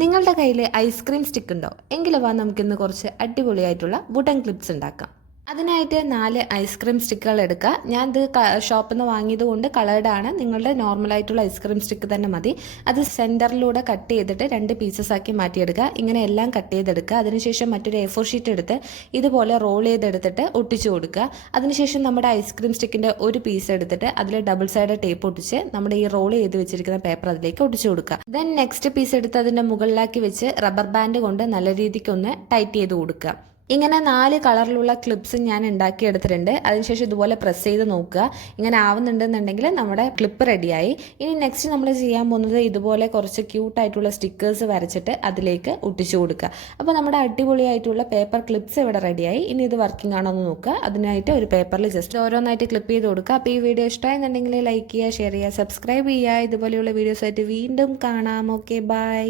നിങ്ങളുടെ കയ്യിൽ ice cream stick ഉണ്ടോ? എങ്കിൽ വാ നമുക്കിന്ന് കുറച്ച് അടിപൊളിയായിട്ടുള്ള വുഡൻ ക്ലിപ്സ് ഉണ്ടാക്കാം. അതിനായിട്ട് 4 ഐസ്ക്രീം സ്റ്റിക്കുകൾ എടുക്കുക. ഞാൻ ഇത് ഷോപ്പിൽ നിന്ന് വാങ്ങിയത് കൊണ്ട് കളേർഡ് ആണ്. നിങ്ങളുടെ നോർമലായിട്ടുള്ള ഐസ്ക്രീം സ്റ്റിക്ക് തന്നെ മതി. അത് സെൻറ്ററിലൂടെ കട്ട് ചെയ്തിട്ട് 2 പീസസ് ആക്കി മാറ്റിയെടുക്കുക. ഇങ്ങനെ എല്ലാം കട്ട് ചെയ്തെടുക്കുക. അതിനുശേഷം മറ്റൊരു A4 ഷീറ്റ് എടുത്ത് ഇതുപോലെ റോൾ ചെയ്തെടുത്തിട്ട് ഒട്ടിച്ചു കൊടുക്കുക. അതിനുശേഷം നമ്മുടെ ഐസ്ക്രീം സ്റ്റിക്കിൻ്റെ ഒരു പീസ് എടുത്തിട്ട് അതിൽ ഡബിൾ സൈഡ് ടേപ്പ് ഒട്ടിച്ച് നമ്മുടെ ഈ റോൾ ചെയ്ത് വെച്ചിരിക്കുന്ന പേപ്പർ അതിലേക്ക് ഒട്ടിച്ചു കൊടുക്കുക. ദെൻ നെക്സ്റ്റ് പീസ് എടുത്ത് അതിൻ്റെ മുകളിലാക്കി വെച്ച് റബ്ബർ ബാൻഡ് കൊണ്ട് നല്ല രീതിക്ക് ഒന്ന് ടൈറ്റ് ചെയ്ത് കൊടുക്കുക. ഇങ്ങനെ 4 കളറിലുള്ള ക്ലിപ്സ് ഞാൻ ഉണ്ടാക്കിയെടുത്തിട്ടുണ്ട്. അതിനുശേഷം ഇതുപോലെ പ്രസ് ചെയ്ത് നോക്കുക. ഇങ്ങനെ ആവുന്നുണ്ടെന്നുണ്ടെങ്കിൽ നമ്മുടെ ക്ലിപ്പ് റെഡിയായി. ഇനി നെക്സ്റ്റ് നമ്മൾ ചെയ്യാൻ പോകുന്നത് ഇതുപോലെ കുറച്ച് ക്യൂട്ടായിട്ടുള്ള സ്റ്റിക്കേഴ്സ് വരച്ചിട്ട് അതിലേക്ക് ഒട്ടിച്ചു കൊടുക്കുക. അപ്പോൾ നമ്മുടെ അടിപൊളിയായിട്ടുള്ള പേപ്പർ ക്ലിപ്സ് ഇവിടെ റെഡിയായി. ഇനി ഇത് വർക്കിംഗ് ആണോ എന്ന് നോക്കുക. അതിനായിട്ട് ഒരു പേപ്പറിൽ ജസ്റ്റ് ഓരോന്നായിട്ട് ക്ലിപ്പ് ചെയ്ത് കൊടുക്കുക. അപ്പോൾ ഈ വീഡിയോ ഇഷ്ടമായെന്നുണ്ടെങ്കിൽ ലൈക്ക് ചെയ്യുക, ഷെയർ ചെയ്യുക, സബ്സ്ക്രൈബ് ചെയ്യുക. ഇതുപോലെയുള്ള വീഡിയോസ് ആയിട്ട് വീണ്ടും കാണാം. Okay, by.